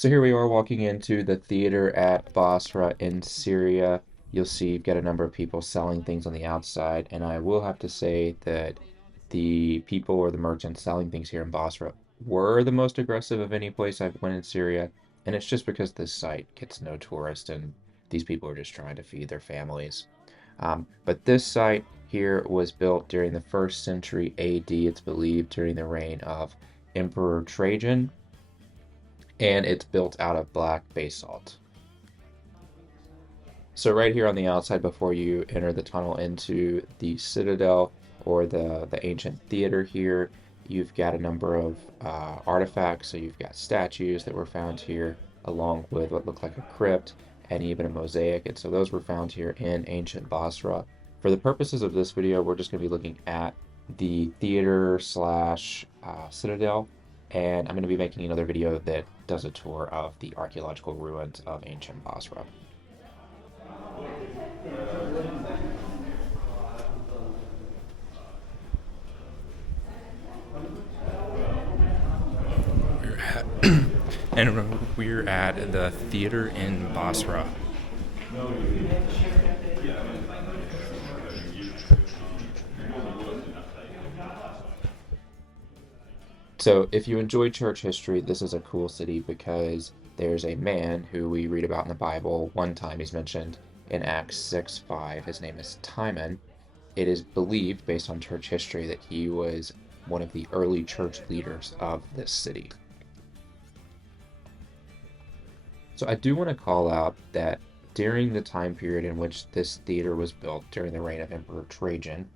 So here we are walking into the theater at Bosra in Syria. You'll see you've got a number of people selling things on the outside, and I will have to say that the people or the merchants selling things here in Bosra were the most aggressive of any place I've went in Syria, and it's just because this site gets no tourists and these people are just trying to feed their families. But this site here was built during the first century AD, it's believed during the reign of Emperor Trajan, and it's built out of black basalt. So right here on the outside before you enter the tunnel into the citadel or the ancient theater here, you've got a number of artifacts. So you've got statues that were found here along with what looked like a crypt and even a mosaic. And so those were found here in ancient Basra. For the purposes of this video, we're just going to be looking at the theater slash citadel, and I'm going to be making another video that does a tour of the archaeological ruins of ancient Bosra. We're at the theater in Bosra. So if you enjoy church history, this is a cool city because there's a man who we read about in the Bible. One time he's mentioned in Acts 6:5. His name is Timon. It is believed, based on church history, that he was one of the early church leaders of this city. So I do want to call out that during the time period in which this theater was built, during the reign of Emperor Trajan,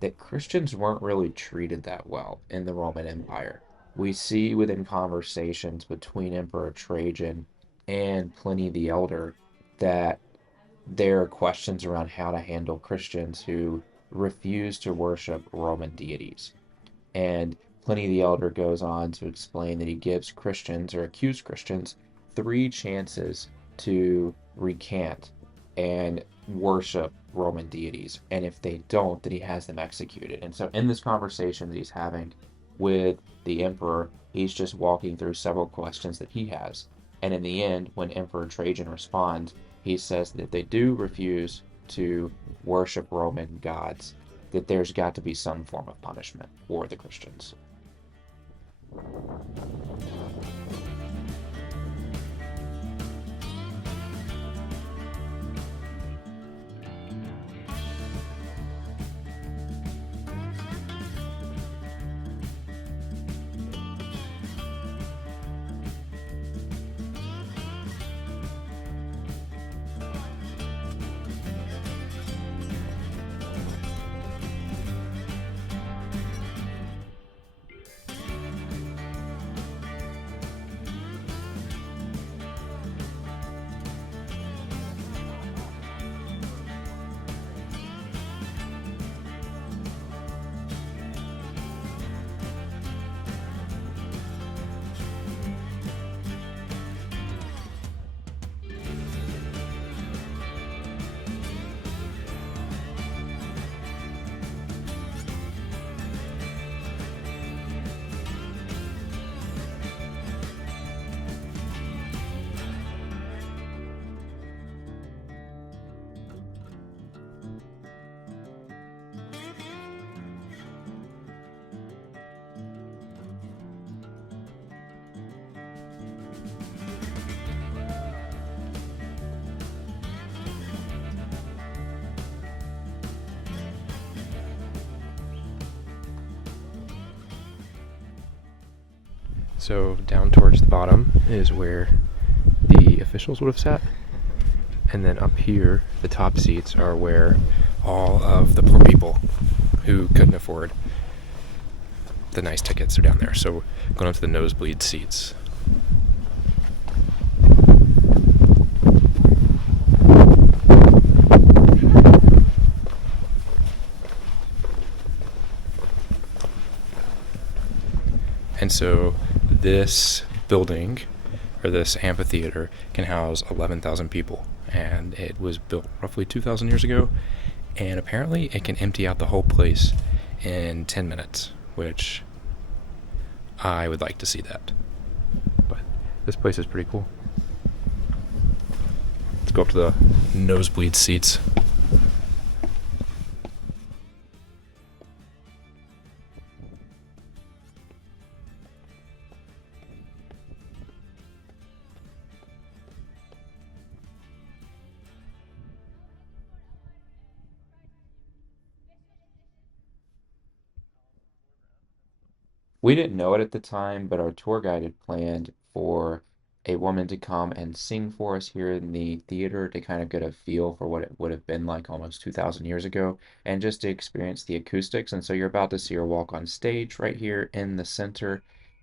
that Christians weren't really treated that well in the Roman Empire. We see within conversations between Emperor Trajan and Pliny the Elder that there are questions around how to handle Christians who refuse to worship Roman deities. And Pliny the Elder goes on to explain that he gives Christians or accused Christians three chances to recant and worship Roman deities. And if they don't, then he has them executed. And so in this conversation that he's having with the emperor, he's just walking through several questions that he has. And in the end, when Emperor Trajan responds, he says that if they do refuse to worship Roman gods, that there's got to be some form of punishment for the Christians. So down towards the bottom is where the officials would have sat. And then up here, the top seats are where all of the poor people who couldn't afford the nice tickets are down there. So going up to the nosebleed seats. And so this building, or this amphitheater, can house 11,000 people. And it was built roughly 2,000 years ago. And apparently it can empty out the whole place in 10 minutes, which I would like to see that. But This place is pretty cool. Let's go up to the nosebleed seats. We didn't know it at the time, but our tour guide had planned for a woman to come and sing for us here in the theater to kind of get a feel for what it would have been like almost 2,000 years ago and just to experience the acoustics. And so you're about to see her walk on stage right here in the center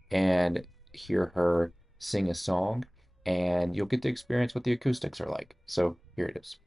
and hear her sing a song, and you'll get to experience what the acoustics are like. So here it is.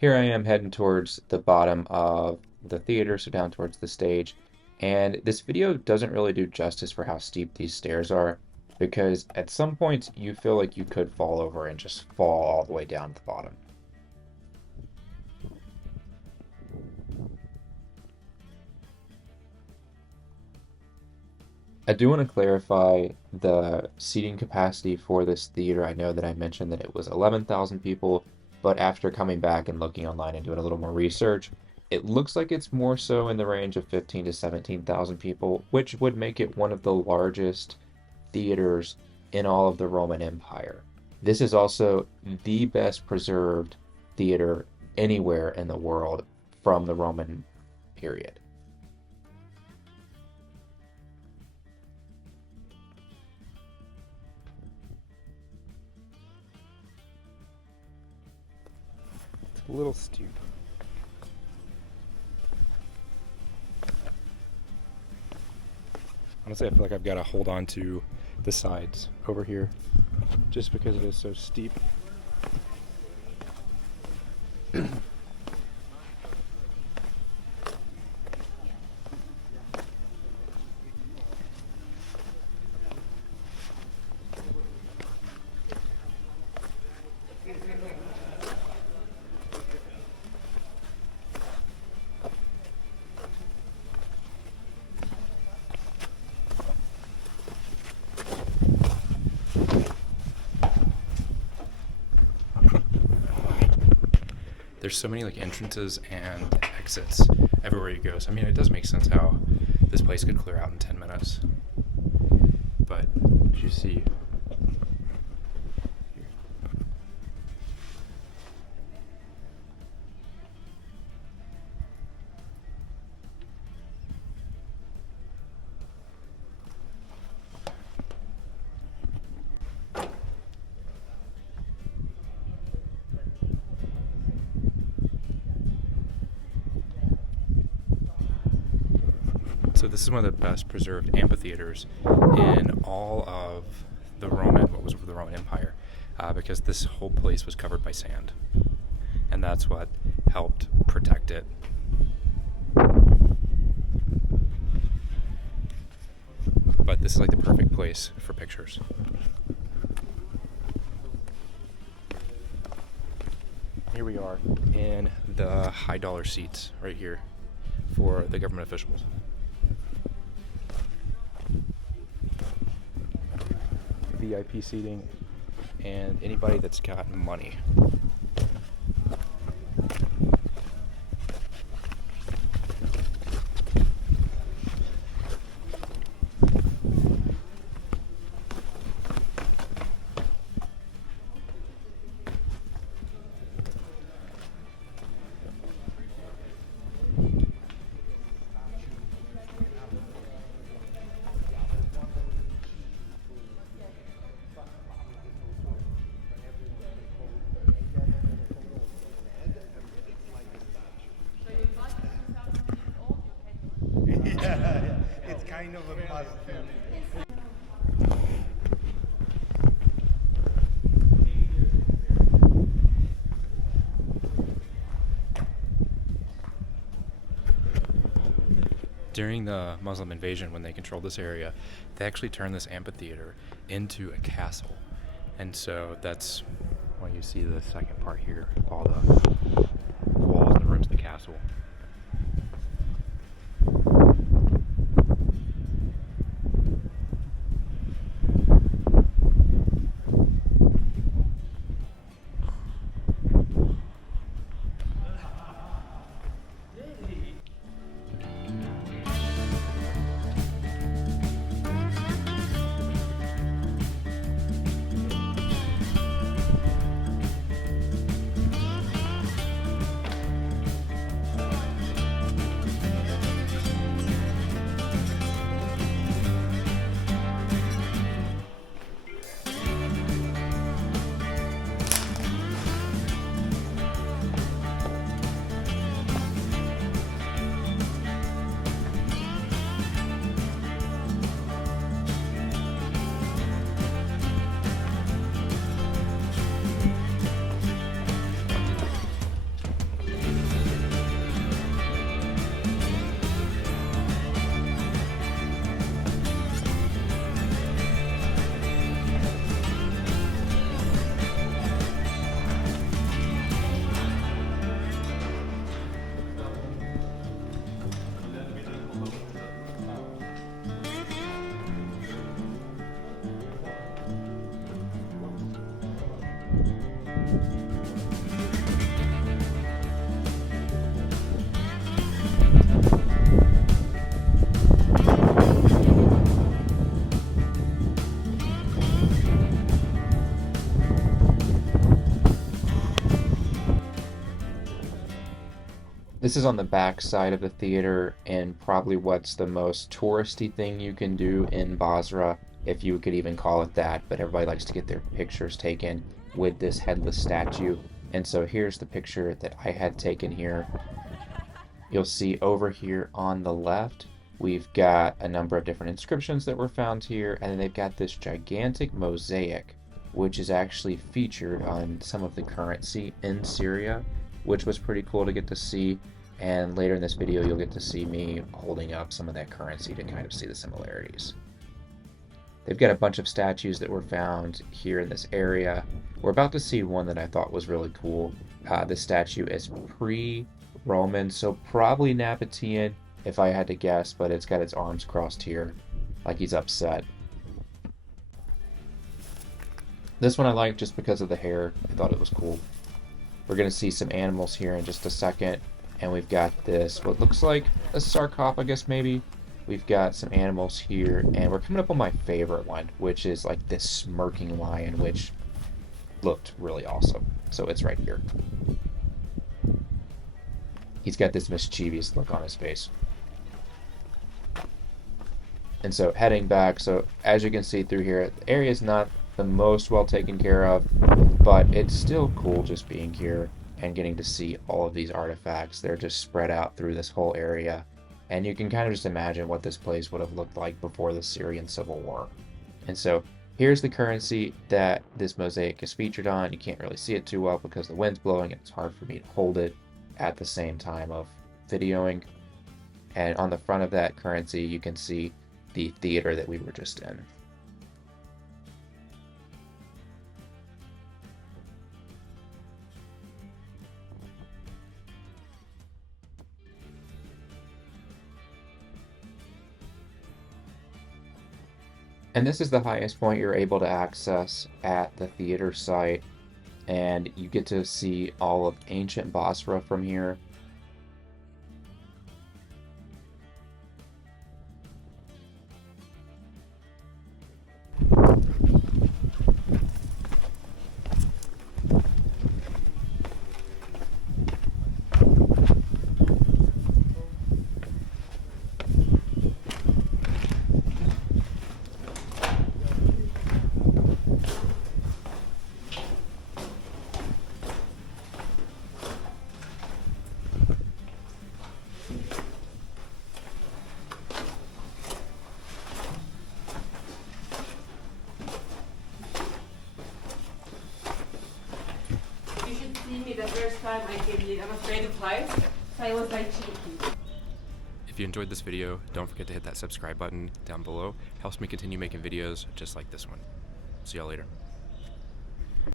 Here I am heading towards the bottom of the theater, so down towards the stage. And this video doesn't really do justice for how steep these stairs are, because at some points you feel like you could fall over and just fall all the way down to the bottom. I do want to clarify the seating capacity for this theater. I know that I mentioned that it was 11,000 people, but after coming back and looking online and doing a little more research, it looks like it's more so in the range of 15 to 17,000 people, which would make it one of the largest theaters in all of the Roman Empire. This is also the best preserved theater anywhere in the world from the Roman period. It's a little steep. Honestly, I feel like I've got to hold on to the sides over here just because it is so steep. There's so many like entrances and exits everywhere you go. So I mean, it does make sense how this place could clear out in 10 minutes. But as you see, so this is one of the best preserved amphitheaters in all of what was the Roman Empire, because this whole place was covered by sand, and that's what helped protect it. But this is like the perfect place for pictures. Here we are in the high dollar seats right here for the government officials. VIP seating and anybody that's got money. During the Muslim invasion, when they controlled this area, they actually turned this amphitheater into a castle. And so that's why you see the second part here, all the walls and the rooms of the castle. This is on the back side of the theater, and probably what's the most touristy thing you can do in Bosra, if you could even call it that, but everybody likes to get their pictures taken with this headless statue. And so here's the picture that I had taken here. You'll see over here on the left, we've got a number of different inscriptions that were found here, and then they've got this gigantic mosaic, which is actually featured on some of the currency in Syria, which was pretty cool to get to see. And later in this video, you'll get to see me holding up some of that currency to kind of see the similarities. They've got a bunch of statues that were found here in this area. We're about to see one that I thought was really cool. This statue is pre-Roman, so probably Nabatean if I had to guess, but it's got its arms crossed here like he's upset. This one I like just because of the hair. I thought it was cool. We're going to see some animals here in just a second. And we've got this, what looks like a sarcophagus maybe. We've got some animals here, and we're coming up on my favorite one, which is like this smirking lion, which looked really awesome. So it's right here. He's got this mischievous look on his face. And so heading back, so as you can see through here, the area is not the most well taken care of, but it's still cool just being here and getting to see all of these artifacts. They're just spread out through this whole area, and you can kind of just imagine what this place would have looked like before the Syrian Civil War. And so here's the currency that this mosaic is featured on. You can't really see it too well because the wind's blowing and it's hard for me to hold it at the same time of videoing. And on the front of that currency, you can see the theater that we were just in. And this is the highest point you're able to access at the theater site, and you get to see all of ancient Bosra from here. first time I came here. I'm afraid of heights, so I was like cheeky. If you enjoyed this video, don't forget to hit that subscribe button down below. Helps me continue making videos just like this one. See y'all later.